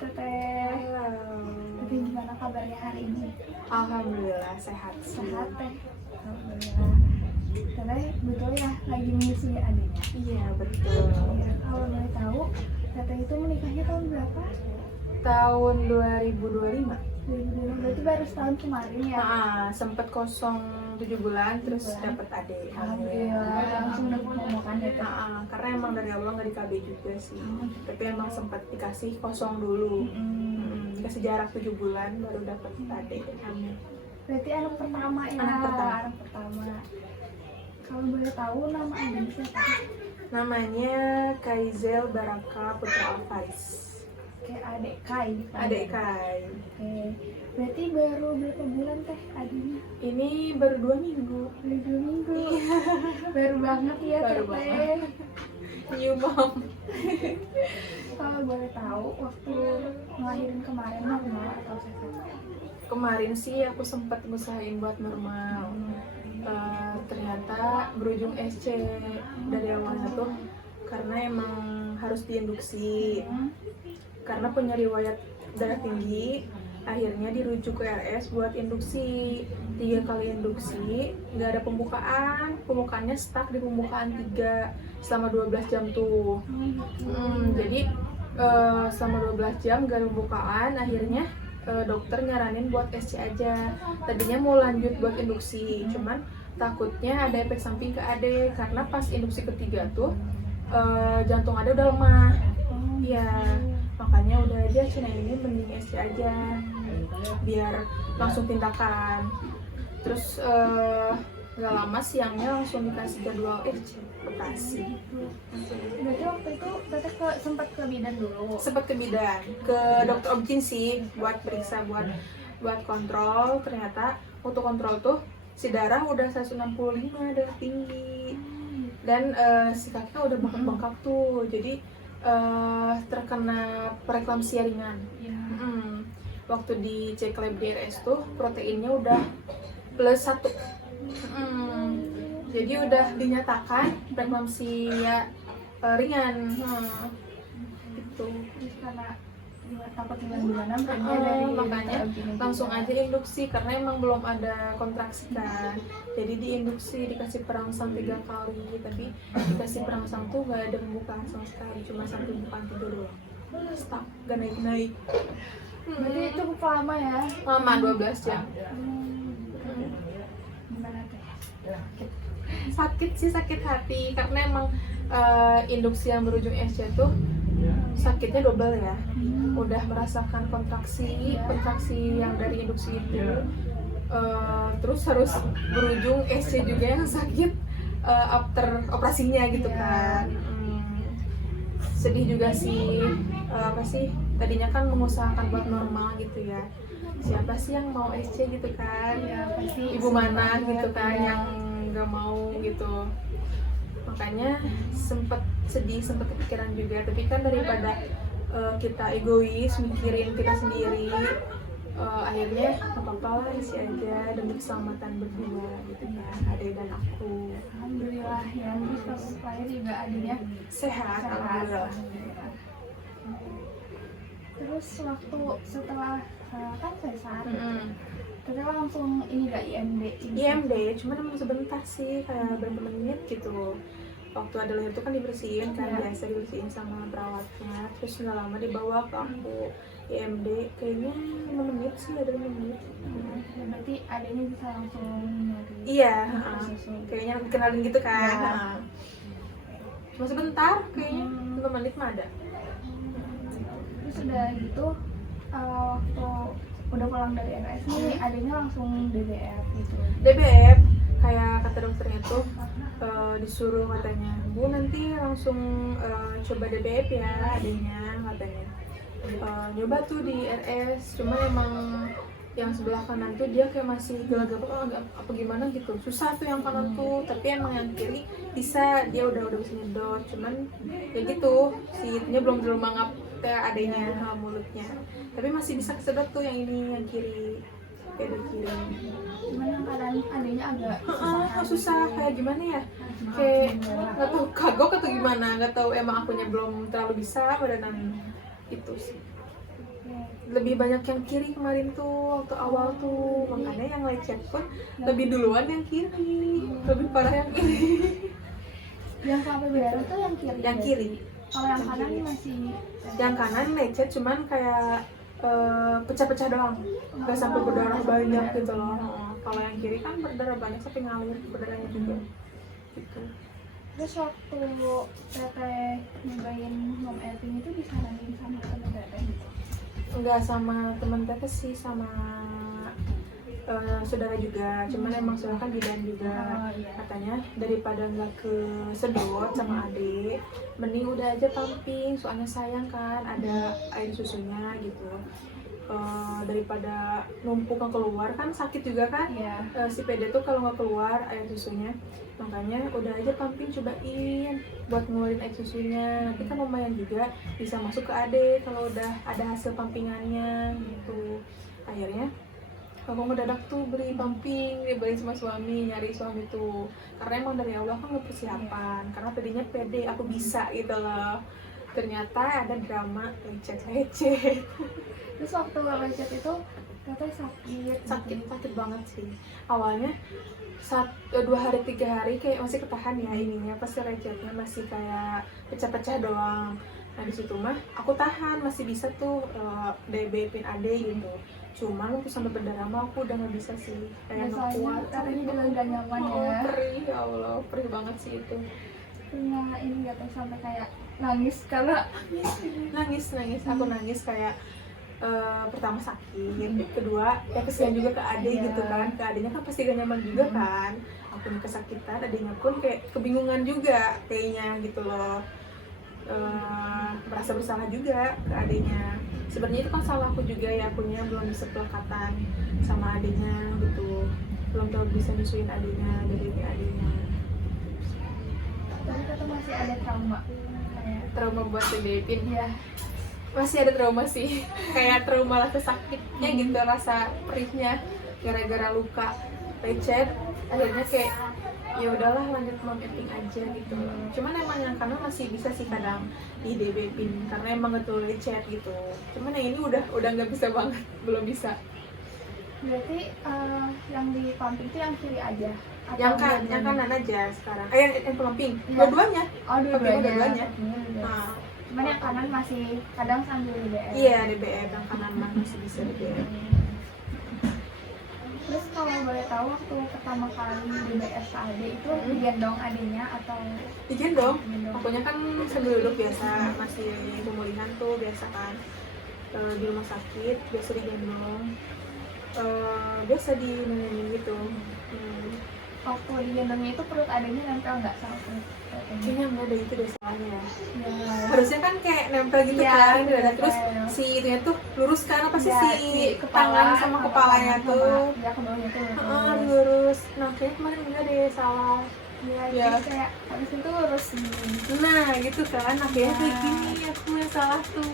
Teteh. Halo. Teteh gimana kabarnya hari ini? Alhamdulillah sehat. Sehat Teh? Alhamdulillah. Teteh betul ya lagi menyusui adiknya? Iya betul. Ya, kalau boleh tahu, Teteh itu menikahnya tahun berapa? Tahun 2025. 2020, berarti baru setahun kemarin ya? Sempet kosong 7 bulan terus dapet adik. Alhamdulillah, langsung dapat ngomongan ya Teh? Karena emang dari awal nggak di KB juga sih. Tapi emang sempat dikasih kosong dulu. Dikasih jarak 7 bulan baru dapet adik. Amin. Berarti anak pertama ya? Anak pertama. Anak pertama. Kalau boleh tahu nama adiknya siapa? Namanya Kaizel Baraka Putra Alfais. Kayak adik Kai. Adik Kai. Oke. Berarti baru berapa bulan Teh adiknya? Ini baru 2 minggu. Baru 2 minggu. Baru banget ya Baru Teteh. banget. New mom. Kalau boleh tahu waktu ngelahirin kemarin normal atau sehat? Kemarin sih aku sempat ngusahain buat normal. Ternyata berujung SC dari awalnya tuh karena emang harus diinduksi. Karena punya riwayat darah tinggi, akhirnya dirujuk ke RS buat induksi. 3 kali induksi, nggak ada pembukaannya stuck di pembukaan 3 selama 12 jam tuh. Jadi selama 12 jam nggak ada pembukaan, akhirnya dokter nyaranin buat SC aja. Tadinya mau lanjut buat induksi, cuman takutnya ada efek samping ke ade karena pas induksi ketiga tuh jantung ade udah lemah. Iya, makanya udah aja Cina ini mending SC aja biar langsung tindakan. Terus nggak lama siangnya langsung dikasih jadwal SC operasi. Berarti waktu itu Teteh sempat ke bidan dulu? Sempat ke bidan, ke dokter obgyn sih buat periksa buat kontrol. Ternyata untuk kontrol tuh si darah udah 165 darah tinggi dan si kakinya udah bengkak-bengkak tuh, jadi terkena preeklamsia ringan. Waktu dicek lab DRS tuh proteinnya udah +1. Jadi udah dinyatakan preeklamsia ringan. Gitu. Terus karena takut gimana dari makanya langsung aja induksi karena emang belum ada kontraksi kan. Jadi diinduksi dikasih perangsang 3 kali, tapi dikasih perangsang tuh gak ada pembukaan sama sekali, cuma 1 pembukaan tidur doang. Stuck, gak naik-naik. Berarti cukup lama ya? Lama 12 jam. Gimana Teh? Sakit sih, sakit hati karena emang induksi yang berujung SC tuh sakitnya double ya. Udah merasakan kontraksi yang dari induksi itu, terus harus berujung SC juga yang sakit after operasinya gitu kan. Sedih juga sih. Apa sih, tadinya kan mengusahakan buat normal gitu ya. Siapa sih yang mau SC gitu kan? Ibu mana gitu kan yang nggak mau gitu. Makanya sempet sedih, sempet kepikiran juga. Tapi kan daripada kita egois mikirin kita sendiri, akhirnya apa-apa lah isi aja demi keselamatan berdua gitu kan, adek dan aku. Alhamdulillah ya, terus pas lahir juga adiknya Sehat. Alhamdulillah. Terus waktu setelah kan sesar, Teteh langsung ini gak IMD? Cuman emang sebentar sih, kayak berapa menit gitu. Waktu ada lahir itu kan dibersihin kan, biasa dibersihin sama perawatnya. Terus nggak lama dibawa ke aku IMD, kayaknya 5 menit sih, ada 5 menit. Berarti adiknya bisa langsung nyari? Iya, kayaknya kenalin gitu kan. Cuma sebentar, kayaknya 5 menit mah ada. Terus udah gitu, waktu udah pulang dari RS nih, adiknya langsung DBF gitu? DBF, kayak kata dokternya tuh disuruh katanya, Bu nanti langsung coba DBF ya adiknya katanya. Nyoba tuh di RS, cuma emang yang sebelah kanan tuh dia kayak masih gelap-gelap apa gimana gitu, susah tuh yang kanan tuh. Tapi emang yang kiri bisa, dia udah bisa nyedot, cuman ya gitu si itunya belum mangap adanya mulutnya, tapi masih bisa kesedot tuh yang ini, yang kiri kayak dari kiri. Cuman yang kanan adiknya agak susah kayak gimana ya, kayak nggak tahu kagok atau gimana, nggak tahu, emang akunya belum terlalu bisa badanan itu sih. lebih banyak yang kiri kemarin tuh waktu awal tuh, makanya yang lecet pun lebih duluan yang kiri, lebih parah yang kiri. Yang sampai berdarah tuh yang kiri. Yang kiri. Kalau yang kanan masih. Yang kanan lecet cuman kayak pecah-pecah doang, nggak sampai berdarah banyak gitu loh. Kalau yang kiri kan berdarah banyak sampai ngalir berdarahnya juga. Gitu. Terus waktu teteh nyobain home editing itu disaranin sama temen teteh gitu? Enggak sama teman teteh sih, sama saudara juga, cuman emang saudara kan bidan juga. Iya. Katanya daripada nggak kesedot sama adik, mending udah aja pumping, soalnya sayang kan ada air susunya gitu. Daripada numpuk keluar kan sakit juga kan. Iya. Si PD tuh kalau nggak keluar air susunya, makanya udah aja pumping, cobain buat ngeluarin air susunya. Nanti kan lumayan juga bisa masuk ke adik kalau udah ada hasil pumpingannya gitu. Akhirnya aku mendadak tuh beli pumping, dibeli sama suami, nyari suami tuh karena emang dari Allah kan nggak persiapan, karena tadinya pede aku bisa gitu loh. Ternyata ada drama lecet-lecet. Terus waktu lecet itu teteh sakit banget sih awalnya. 2 hari 3 hari kayak masih ketahan ya ininya, pasti lecetnya masih kayak pecah-pecah doang. Nah di situ mah aku tahan, masih bisa tuh DB-pin ade gitu. Cuman waktu sampai berdarah mah aku udah nggak bisa sih, kayak nggak kuat. Katanya juga nggak nyaman ya. Perih, ya Allah, perih banget sih itu. Pernah ini nggak tuh sampai kayak nangis karena nangis aku nangis kayak pertama sakit, kedua ya kesian juga ke ade gitu kan, ke adenya kan pasti gak nyaman juga kan. Aku kesakitan, adenya pun kayak kebingungan juga kayaknya gitu loh. Merasa bersalah juga ke adenya. Sebenarnya itu kan salah aku juga ya, akunya belum bisa pelekatan sama adenya gitu, belum tahu bisa nyusuin adenya dari adenya. tapi teteh masih ada trauma kayak Trauma buat DB-pin ya. masih ada trauma sih, kayak trauma rasa sakitnya gitu, rasa perihnya gara-gara luka lecet. Akhirnya kayak ya udahlah lanjut mom editing aja gitu. Cuman emang yang kanan masih bisa sih kadang di DB pin karena emang betul lecet gitu. Cuman yang ini udah nggak bisa banget, belum bisa. Berarti yang di pumping itu yang kiri aja? Yang kanan aja sekarang. Yang pumping dua-duanya. Oh, dua-duanya. Nah. Cuman yang kanan masih kadang sambil DBM. Iya, DBM yang kanan mah masih bisa DBM. Terus kalau boleh tahu waktu pertama kali DBS AD itu digendong adiknya atau digendong? Akunya kan sambil duduk biasa, masih pemulihan tuh biasa kan. Di rumah sakit biasa digendong, biasa di gitu. Waktu digendongnya itu perut adiknya nempel nggak sama perut? Kayaknya enggak ada, itu deh salahnya. Ya. Harusnya kan kayak nempel gitu Ya, kan, ya, terus si itunya tuh lurus kan, apa sih ya, si tangan sama kepalanya tuh ya ke bawahnya tuh lurus. Nah kayaknya kemarin enggak deh, salah. ya, Ya. jadi kayak habis itu lurus gini. Nah gitu kan, akhirnya kayak gini aku yang salah tuh.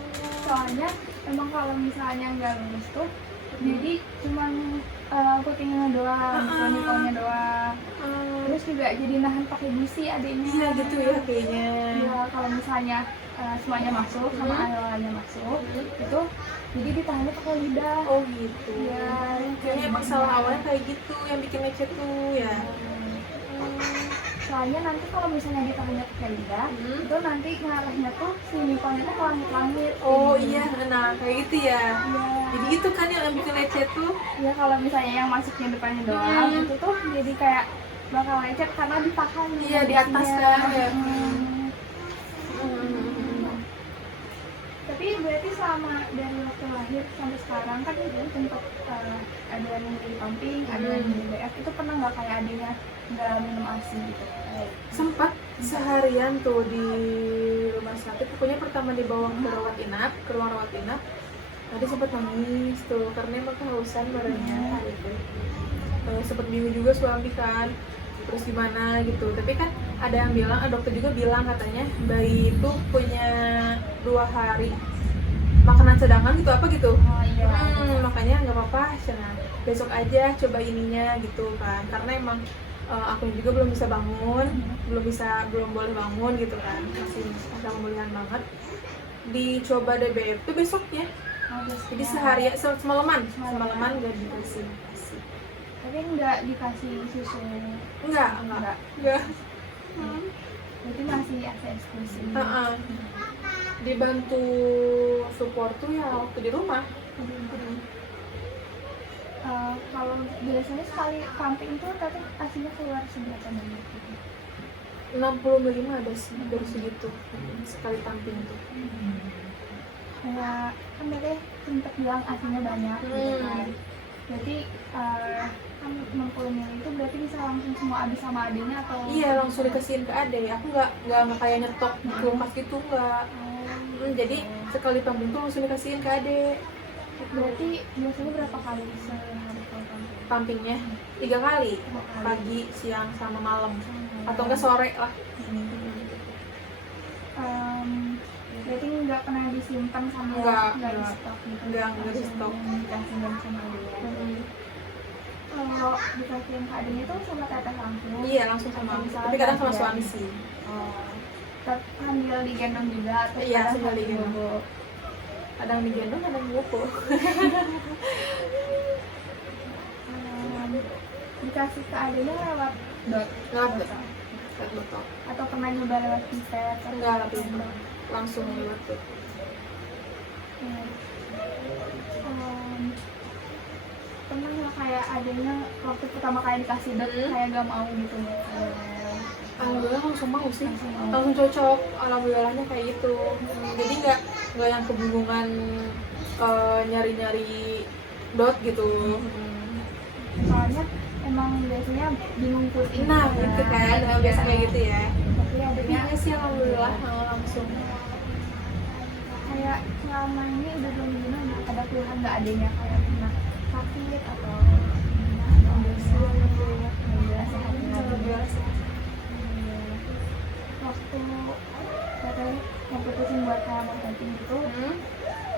Soalnya emang kalau misalnya nggak lurus tuh jadi cuman putingnya doang, nikolnya doang. Terus juga jadi nahan pakai gusi adiknya. Iya gitu ya kayaknya. Ya kalau misalnya semuanya masuk sama areolanya masuk, itu jadi ditahannya pakai lidah. Oh gitu. Ya, Kayaknya emang salah awalnya kayak gitu yang bikin lecet tuh ya. Soalnya nanti kalau misalnya ditahannya pakai lidah, itu nanti ngarahnya tuh si nikolnya tuh ke langit-langit. Oh iya, nah kayak gitu ya. Iya. Jadi itu kan yang bikin lecet tuh. Ya kalau misalnya yang masuknya depannya doang, itu tuh jadi kayak bakal lecet karena ditahan. Iya di atas kan. Ya. Tapi berarti selama dari waktu lahir sampai sekarang kan itu tempat ada yang di pumping, ada yang di BF, itu pernah nggak kayak adanya nggak minum ASI gitu? Sempat seharian tuh di rumah sakit, pokoknya pertama dibawa ke ruang rawat inap. Tadi sempat nangis tuh karena emang kehausan badannya gitu. Sempat bingung juga suami kan, terus gimana gitu. Tapi kan ada yang bilang, dokter juga bilang katanya bayi itu punya 2 hari makanan cadangan gitu apa gitu. Oh iya. Makanya nggak apa-apa, cina besok aja coba ininya gitu kan. Karena emang aku juga belum bisa bangun, belum boleh bangun gitu kan, masih pemulihan banget. Dicoba DBF tuh besoknya Jadi sehari semalaman nggak dikasih. Tapi nggak dikasih susu. Enggak. Berarti masih ASI eksklusif. Dibantu support tuh ya waktu di rumah. Kalau biasanya sekali pumping tuh tapi ASINya keluar seberapa banyak gitu? 60 ml ada sih, baru segitu sekali pumping tuh. Kayak kan tadi sempat bilang ASINya banyak gitu kan. Berarti 60 ml itu berarti bisa langsung semua habis sama adenya atau? Iya, langsung dikasihin ke ade. Aku nggak kayak nyetok di kulkas gitu, nggak. Jadi sekali pumping tuh langsung dikasihin ke ade. Berarti biasanya berapa kali sehari kalau pumping? Pumpingnya 3 kali, pagi, siang, sama malam, atau enggak sore lah. Berarti nggak pernah disimpan sama Nggak di stok gitu? Nggak di stok. Dikasih sama adenya. Kalau dikasihin ke adenya tuh sama teteh langsung? Iya, langsung sama. Tapi kadang sama suami sih. Sambil digendong juga atau Iya, kadang sambil digendong. bobo? Kadang digendong, kadang bobo. Dikasih ke adenya lewat dot? Lewat botol. Atau pernah nyoba lewat pipet? Enggak, belum. Langsung lewat botol. Pernah nggak kayak adanya waktu pertama kali dikasih dot kayak gak mau gitu? Alhamdulillah langsung mau sih, langsung cocok. Alhamdulillahnya kayak gitu. Jadi nggak yang kebingungan nyari dot gitu. Soalnya emang biasanya bingung puting. Nah, gitu kan, biasa kayak gitu ya. Tapi adanya Iya sih, alhamdulillah langsung. Kayak selama ini udah 2 minggu ada keluhan nggak adanya kayak pernah sakit atau waktu katanya mau putusin buat kayak mau camping gitu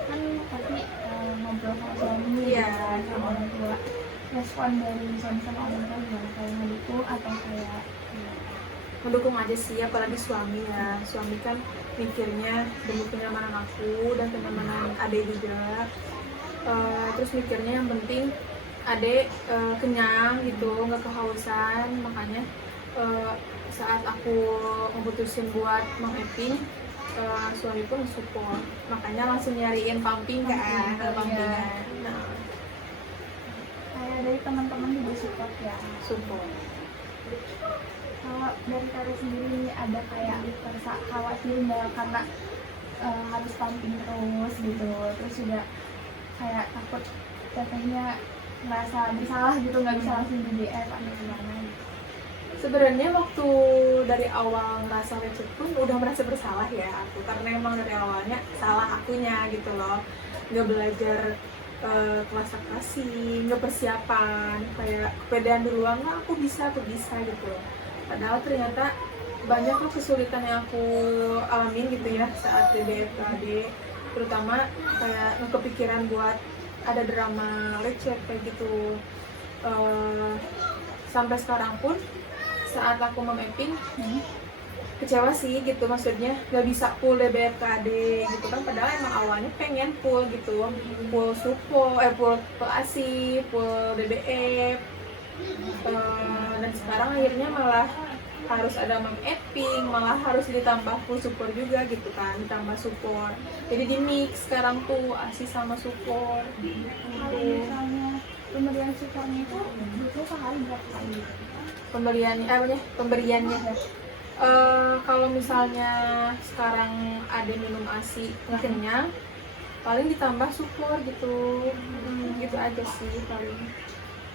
kan pasti ngobrol sama suami sama orang tua. Respon dari suami sama orang tua gimana? Kayak mendukung atau kayak mendukung aja sih, apalagi suami ya. Suami kan mikirnya demi kenyamanan aku dan kenyamanan ade juga. Terus mikirnya yang penting ade kenyang gitu, nggak kehausan. Makanya saat aku memutusin buat mengeping, suami pun support. Makanya langsung nyariin pumping kan, pumpingan. Nah, kayak dari teman-teman juga support ya? support. Kalau dari Kari sendiri ada kayak rasa khawatir nggak karena harus pumping terus gitu, terus juga kayak takut tetehnya merasa bersalah gitu nggak bisa langsung di DF atau gimana gitu? Sebenarnya waktu dari awal ngerasa lecet pun udah merasa bersalah ya aku, karena emang dari awalnya salah akunya gitu loh, nggak belajar klasifikasi, nggak persiapan, kayak kepedean duluan lah aku bisa gitu. Padahal ternyata banyak loh kesulitan yang aku alamin gitu ya saat DBFKD, terutama kayak kepikiran buat ada drama lecet kayak gitu. Sampai sekarang pun saat aku memapping kecewa sih gitu, maksudnya gak bisa full DBFKD gitu kan, padahal emang awalnya pengen full gitu, full support, full ASI, full DBF, dan sekarang akhirnya malah harus ada memapping, malah harus ditambah full support juga gitu kan, ditambah support, jadi di mix sekarang tuh ASI sama support. Kalau misalnya pemberian supportnya itu biasanya sehari berapa kali? Pemberiannya kalau misalnya sekarang ada minum ASI nggak kenyang, paling ditambah support gitu, gitu aja sih paling.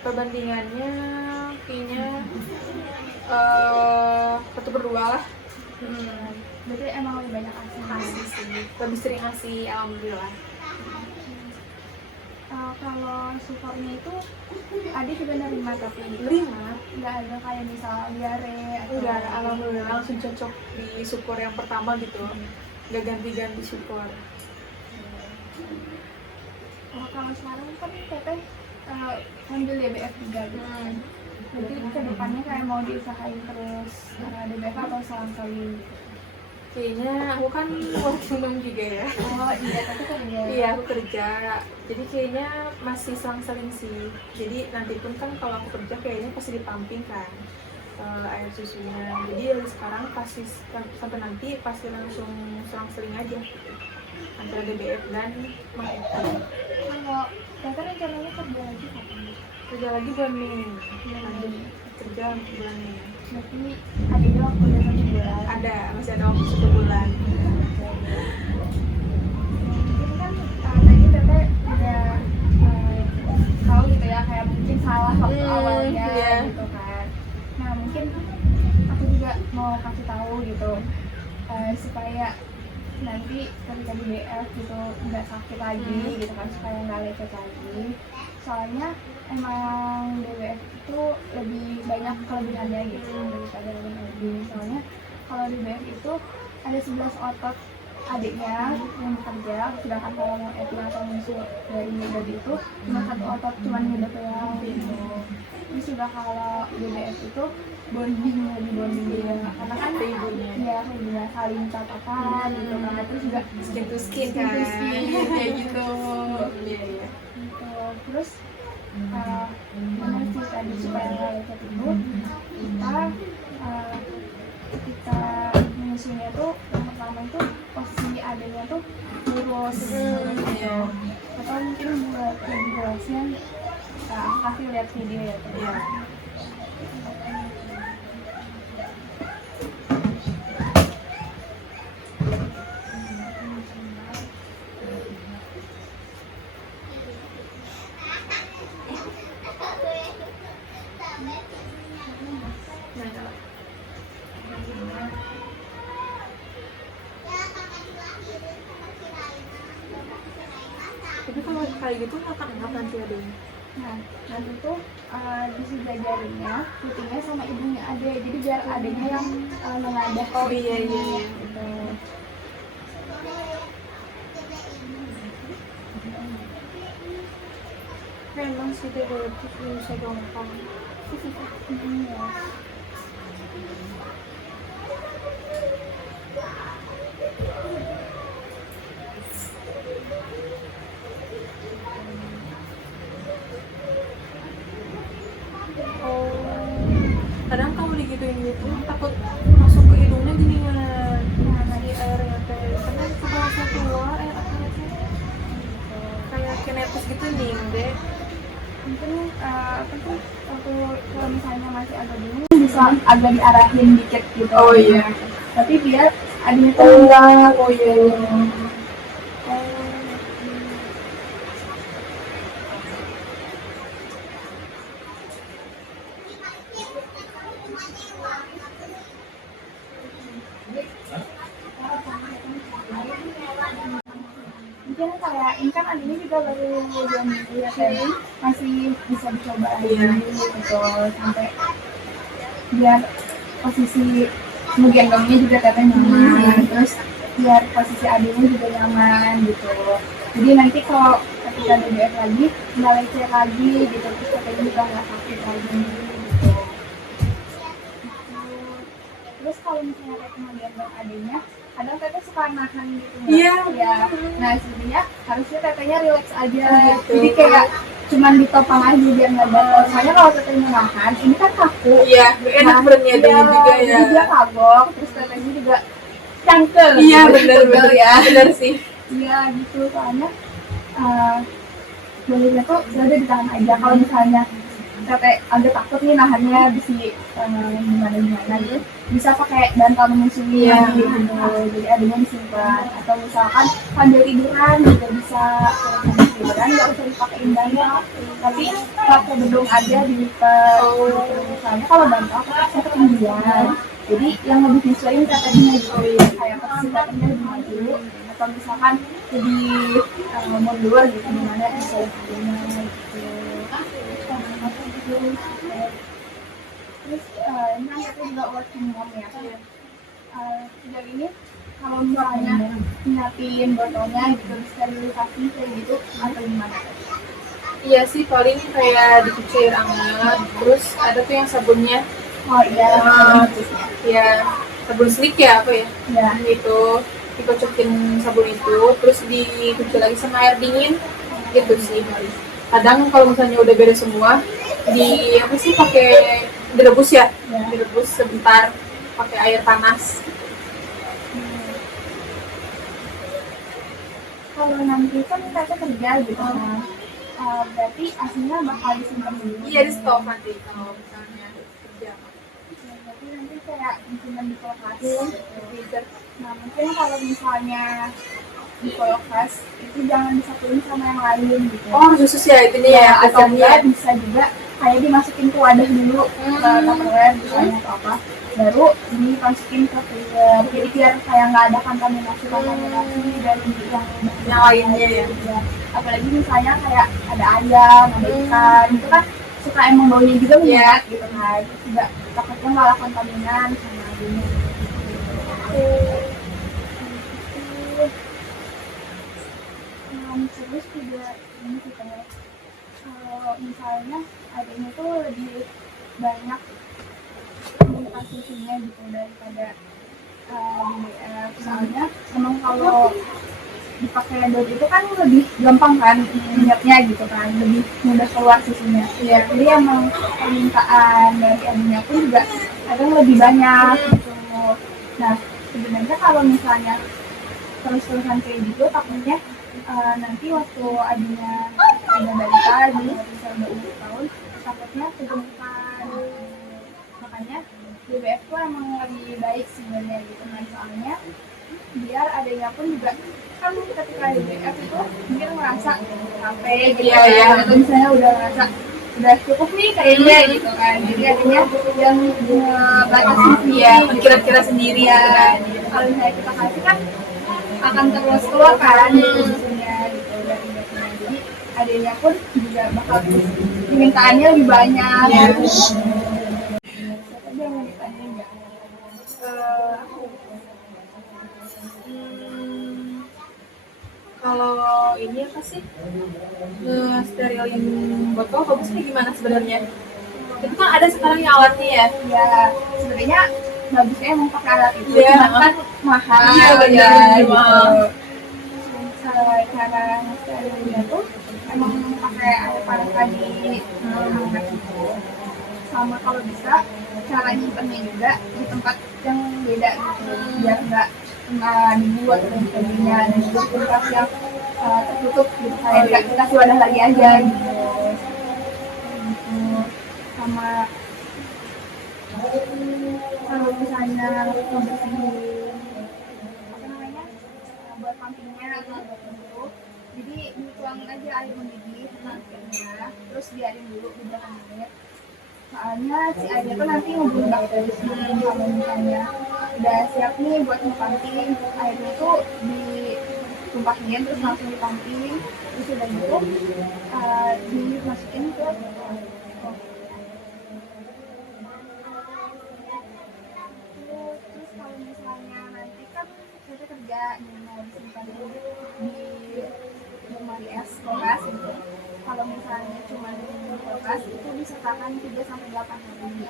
Perbandingannya kayaknya 1/2 lah. Berarti emang lebih banyak ASI sih, lebih sering ASI alhamdulillah. Kalau supportnya itu adik juga nerima, tapi nggak ada kayak misal diare atau enggak, alhamdulillah langsung cocok di support yang pertama gitu, nggak ganti-ganti support. Kalau sekarang kan teteh ambil DBF juga gitu. Jadi kedepannya kayak mau diusahain terus DBF atau selang kali? Kayaknya aku kan work from home juga ya. Oh iya, tapi kerja. Iya, aku kerja. Jadi kayaknya masih selang-seling sih. Jadi nanti pun kan kalau aku kerja kayaknya pasti dipamping kan air susunya. Jadi dari sekarang pasti sampai nanti pasti langsung selang-seling aja gitu. Antara DBF dan Mang Eti. Kalau Tata rencananya kerja lagi kapan? Kerja lagi bulan Mei. Bulan Lanjut Mei. kerja bulan Mei. Berarti adanya waktu udah 1 bulan. Ada, masih ada waktu 1 bulan. Mungkin kan tadi Tete udah tahu gitu ya, kayak mungkin salah waktu awalnya Iya. gitu kan. Nah mungkin aku juga mau kasih tahu gitu supaya nanti ketika di BF gitu nggak sakit lagi gitu kan, supaya nggak lecet lagi. Soalnya emang DBF itu lebih banyak kelebihannya gitu daripada LMD. Soalnya kalau di BF itu ada 11 otot adiknya yang bekerja, sedangkan kalau mau Eti atau musuh dari baby itu cuma 1 otot, cuma ngedek doang gitu. Terus juga kalau DBF itu bonding, lebih bonding juga karena kan Ibunya. ya hubungan saling tatapan gitu kan. Terus juga Skin to skin skin kan. to skin kayak gitu. Iya, iya. Gitu. Terus benar sih tadi supaya nggak lecet itu kita menyusunnya tuh yang pertama itu posisi adanya tuh lurus Iya. atau mungkin buat lebih jelasnya aku kasih lihat video ya tadi. Iya. Tapi kalau kayak gitu akan enak nanti adanya. Nah nanti tuh disejajarinnya putingnya sama ibunya ade, jadi biar adanya yang mengadah. Oh iya iya iya. Gitu. Memang sih DBF bisa gampang. Iya. Oh, kadang kamu digituin gitu takut masuk ke hidungnya gini kan. Dari airnya teh karena itu bahasa keluar air akhirnya teh kayak kinetis gitu nih deh. Mungkin apa tuh waktu kalau misalnya masih agak bingung bisa agak diarahin dikit gitu. Oh iya. Tapi biar adanya tuh enggak. Oh iya. Mungkin kayak ini kan adanya juga baru 2 minggu ya kan, masih bisa dicoba Iya. gitu sampai biar posisi menggendongnya juga teteh nyaman, terus biar posisi adiknya juga nyaman gitu. Jadi nanti kalau ketika DBF lagi nggak lecet lagi gitu, terus tetehnya juga nggak sakit lagi gitu. Terus kalau misalnya teteh menggendong adiknya, kadang teteh suka nahan gitu nggak? Iya. Ya. Nah sebenarnya harusnya tetehnya relax aja. Gitu. Jadi kayak cuman ditopang aja biar nggak gatel. Soalnya kalau tetehnya nahan, ini kan kaku. Iya, enak benernya Iya, juga ya. jadi dia kagok, terus tetehnya juga cangkel. Iya gitu, bener pegel bener ya. bener sih. Iya gitu, soalnya bolehnya tuh udah ditahan aja. Kalau misalnya teteh agak takut nih nahannya gimana gitu, bisa pakai bantal menyusui gitu. Jadi adanya disimpan, atau misalkan sambil tiduran juga bisa. Kalau sambil tiduran nggak usah dipakein banyak, tapi pakai bedung aja dilipat. Gitu. Misalnya kalau bantal saya ketinggian, jadi yang lebih nyesuaiin tetehnya gitu, kayak posisi tetehnya lebih maju, atau misalkan lebih mundur gitu, gimana bisa adanya gitu. Terus ini kan kita juga working mom ya. Sejauh ini kalau misalnya nyiapin botolnya gitu, sterilisasi kayak gitu atau gimana? Iya sih paling kayak dicuci air hangat, terus ada tuh yang sabunnya. Oh iya, Ya sabun slick ya apa ya? Ya. Itu dikocokin sabun itu, terus dicuci lagi sama air dingin, gitu sih. Kadang kalau misalnya udah beres semua, apa sih pakai direbus ya? Ya. Direbus sebentar pakai air panas. Kalau nanti kan kita kerja gitu kan, berarti aslinya bakal disimpan dulu. Iya, di stok nanti kalau misalnya kerja. Berarti nanti kayak disimpan di kulkas. Freezer. Nah mungkin kalau misalnya di kulkas itu jangan disatuin sama yang lain gitu. Oh, khusus ya itu nih ya, atau kacangnya. enggak bisa juga kayak dimasukin ke wadah dulu, ke Tupperware misalnya atau apa, baru dimasukin ke freezer. Jadi biar kayak nggak ada kontaminasi dari Yang lainnya ya. Ya. Apalagi misalnya kayak ada ayam, ada ikan, itu kan suka emang baunya juga menyengat gitu kan. Terus juga takutnya malah kontaminan sama adanya. Terus juga ini sih kayak kalau misalnya adanya tuh lebih banyak konsumsinya gitu daripada BBF. Soalnya emang kalau dipakai dot itu kan lebih gampang kan minyaknya gitu kan, lebih mudah keluar susunya. Iya. Jadi emang permintaan dari adanya pun juga kadang lebih banyak gitu. Nah sebenarnya kalau misalnya terus-terusan kayak gitu takutnya nanti waktu adanya ada balita di usia 20 tahun takutnya kegemukan. Makanya BBF tuh emang lebih baik sebenarnya gitu kan, soalnya biar adanya pun juga kan ketika BBF itu mungkin merasa capek gitu kan, atau misalnya udah merasa udah cukup nih kayaknya gitu kan, jadi adanya yang batasi sendiri, kira-kira sendiri ya. gitu kan. Kalau misalnya kita kasih kan akan terus keluar kan susunya gitu dari dotnya, jadi adanya pun juga bakal permintaannya lebih banyak. Siapa dia yang ditanya nggak? Kalau ini apa sih, sterilin botol bagusnya gimana sebenarnya? Itu kan ada sekarang yang alatnya ya. Ya sebenarnya bagusnya emang pakai alat itu, Iya. cuma kan mahal. Iya, ya gitu. Cara ngesterinnya tuh emang pakai air panas tadi hangat gitu. Sama kalau bisa cara nyimpennya juga di tempat yang beda gitu, biar nggak dibuat dan sebagainya, dan juga kulkas yang tertutup gitu, kayak nggak dikasih wadah lagi aja gitu. Sama kalau misalnya membersihin apa namanya buat pumpingnya atau buat itu, jadi dituangin aja air mendidih akhirnya, terus biarin dulu beberapa menit, soalnya si airnya tuh nanti membunuh bakteri. Kalau misalnya udah siap nih buat ngepumping, airnya tuh ditumpahin terus langsung dipumping, terus udah gitu dimasukin ke terus kalau misalnya nanti kan kita kerja mau disimpan di lemari es kulkas gitu. Kalau misalnya cuma di kulkas itu bisa tahan 3-8 hari.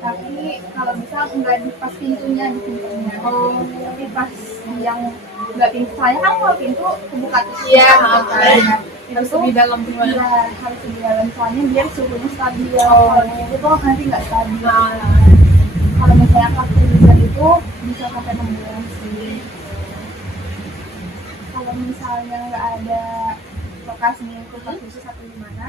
Tapi kalau bisa nggak di pas pintunya disimpannya. Tapi pas yang nggak pintu, soalnya kan kalau pintu kebuka tuh. Iya, Harus di dalam gimana? Iya, harus di dalam, soalnya biar suhunya stabil. Kalau itu tuh nanti nggak stabil. Kalau misalnya waktu freezer itu bisa sampai 6 bulan sih. Kalau misalnya nggak ada kulkas nih, kulkas khusus atau gimana,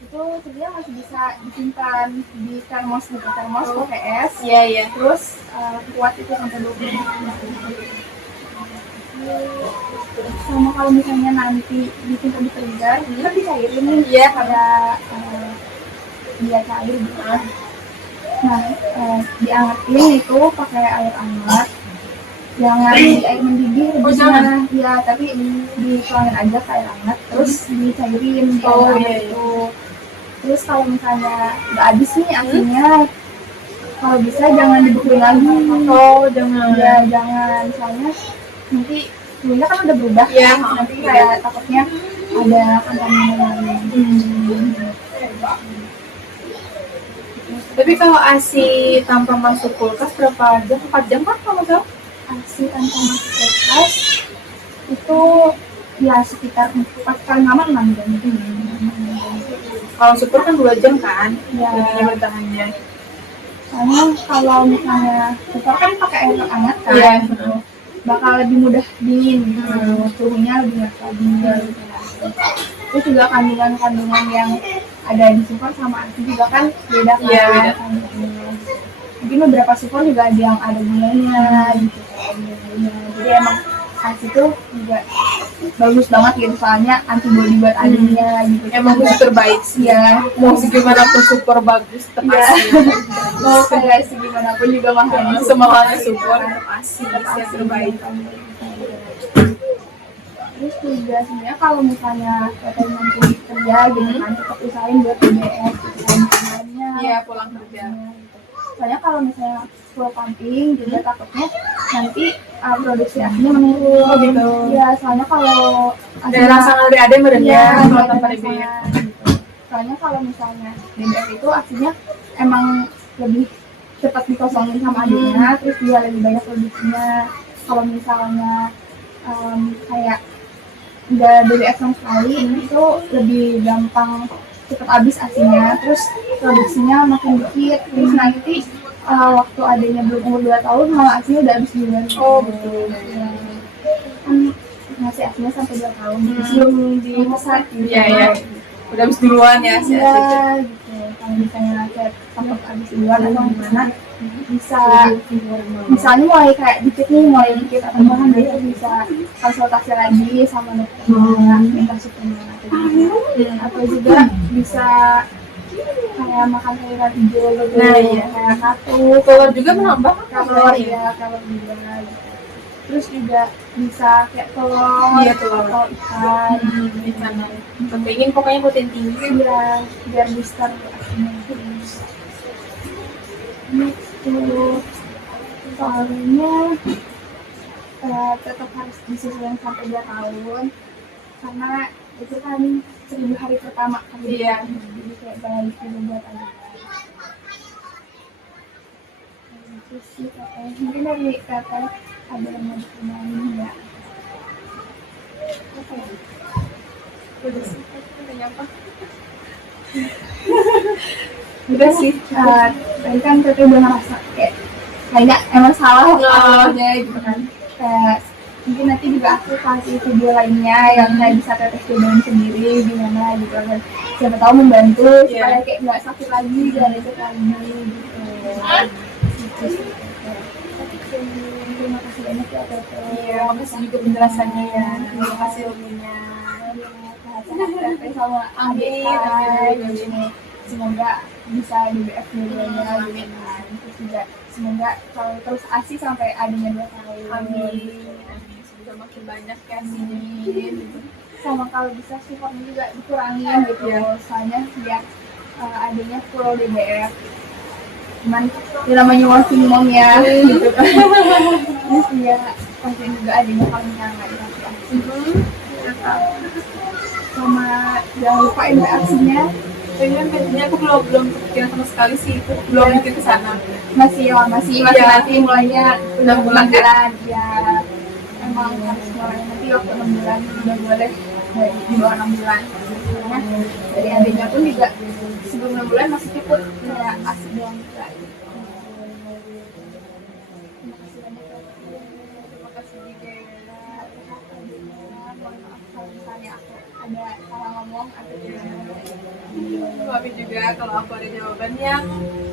itu sebenarnya masih bisa disimpan di termos gitu, termos pakai es. Iya. Terus kuat itu sampai 20 menit. Sama kalau misalnya nanti disimpan di freezer, kan dicairin nih. Iya. Ada dia cair gitu. Nah, diangetin itu pakai air hangat, jangan di air mendidih. Jangan. Ya, tapi dituangin aja ke air hangat, terus dicairin di air hangat itu. Terus kalau misalnya nggak habis nih asinnya, kalau bisa jangan dibekuin lagi. Jangan. Ya, jangan, soalnya nanti suhunya kan udah berubah. Iya. Nanti kayak takutnya ada kontaminasi lagi. Tapi kalau ASI tanpa masuk kulkas berapa jam? 4 jam kan kalau nggak salah? ASI tanpa masuk kulkas itu ya sekitar 4 kali lama 6 jam. Kalau super kan 2 jam kan? Ya. Jadinya bertahannya. Soalnya kalau misalnya super kan pakai air hangat kan, Iya. gitu. Bakal lebih mudah dingin gitu, suhunya lebih lagi gitu. Terus juga kandungan-kandungan yang ada di super sama ASI juga kan beda kan. Iya, beda. Mungkin beberapa super juga ada yang ada gulanya gitu kan. Jadi emang ASI itu juga bagus banget gitu, soalnya antibody buat adinya gitu. Emang itu terbaik sih. Iya. Mau segimanapun super bagus tetap Iya. ASI. Mau kayak segimanapun juga mahalnya Semahalnya super tetap ASI tetap yang ASI terbaik. Terus juga sebenarnya kalau misalnya teteh nanti kerja gitu kan, tetap usahain buat DBS gitu kan misalnya. Iya, pulang kerja. Soalnya kalau misalnya full pumping juga takutnya nanti produksi ASINya menurun. Oh, gitu. Iya, soalnya kalau Dan rasa dari ada merenya iya, kalau ada tanpa rasanya, DBS. gitu. Soalnya kalau misalnya DBS itu ASINya emang lebih cepat dikosongin sama adiknya, terus dia lebih banyak produksinya. Kalau misalnya kayak nggak DBS sama sekali, itu lebih gampang cepat habis ASINya, terus produksinya makin dikit, terus nanti waktu adanya belum umur 2 tahun malah ASINya udah habis duluan. Oh, betul. Ya. Kan ngasih ASINya sampai 2 tahun sebelum dimasak gitu. Iya, iya. Udah habis duluan ya si Iya, ASI. gitu. Kalau misalnya kayak sampai habis duluan atau gimana, bisa misalnya mulai kayak dikit nih, mulai dikit atau bahkan dia bisa konsultasi lagi sama dokternya, minta suplemen atau gimana. Atau juga bisa kayak makan sayuran hijau gitu, Nah, iya. kayak katu, Telur juga menambah kalor ya, kalor juga gitu. Terus juga bisa kayak telur, Iya, telur. atau ikan, Ikan pentingin pokoknya protein tinggi. ya biar booster ASINya terus. Itu soalnya tetap harus disusulin sampai 2 tahun karena itu kan 1000 hari pertama kan. Iya. Jadi kayak balance dulu buat anak. Itu sih katanya. Mungkin dari kata ada yang mau dikenalin ya. Apa ya? Udah sih, tanya apa? Udah sih. Tadi kan Tete udah ngerasa kayak kayaknya emang salah awalnya gitu kan. Kayak mungkin nanti juga aku kasih video lainnya yang saya bisa Teteh cobain sendiri gimana gitu kan. Siapa tahu membantu supaya kayak nggak sakit lagi dan itu lagi gitu. Gitu sih, Teteh. Terima kasih banyak ya Teteh. Iya, makasih juga penjelasannya ya. Terima kasih ilmunya. Teteh sama adik Amin. semoga bisa DBF dua-duanya gitu kan. Terus juga semoga kalau terus ASI sampai adanya 2 tahun. Amin. Semoga makin banyak ya sih. Sama kalau bisa supportnya juga dikurangin gitu ya. Soalnya biar adanya full DBF. Cuman ya namanya working mom ya gitu kan. Terus ya pasien juga adanya kalau misalnya nggak dikasih ASI. Sama jangan lupa interaksinya. Kayaknya aku belum kepikiran sama sekali sih, belum mikir ke sana. Masih nanti mulainya udah bulan ya emang harus mulai nanti waktu 6 bulan udah boleh dari di bawah 6 bulan karena dari adanya pun juga sebelum 6 bulan masih cukup kayak ASI doang juga. Terima kasih banyak ya. Terima kasih juga ya. Mohon maaf kalau misalnya aku ada salah ngomong atau gimana. Maafin juga kalau aku ada jawaban yang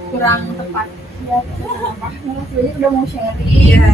kurang tepat. Ya, terima kasih banyak udah mau sharing. Iya.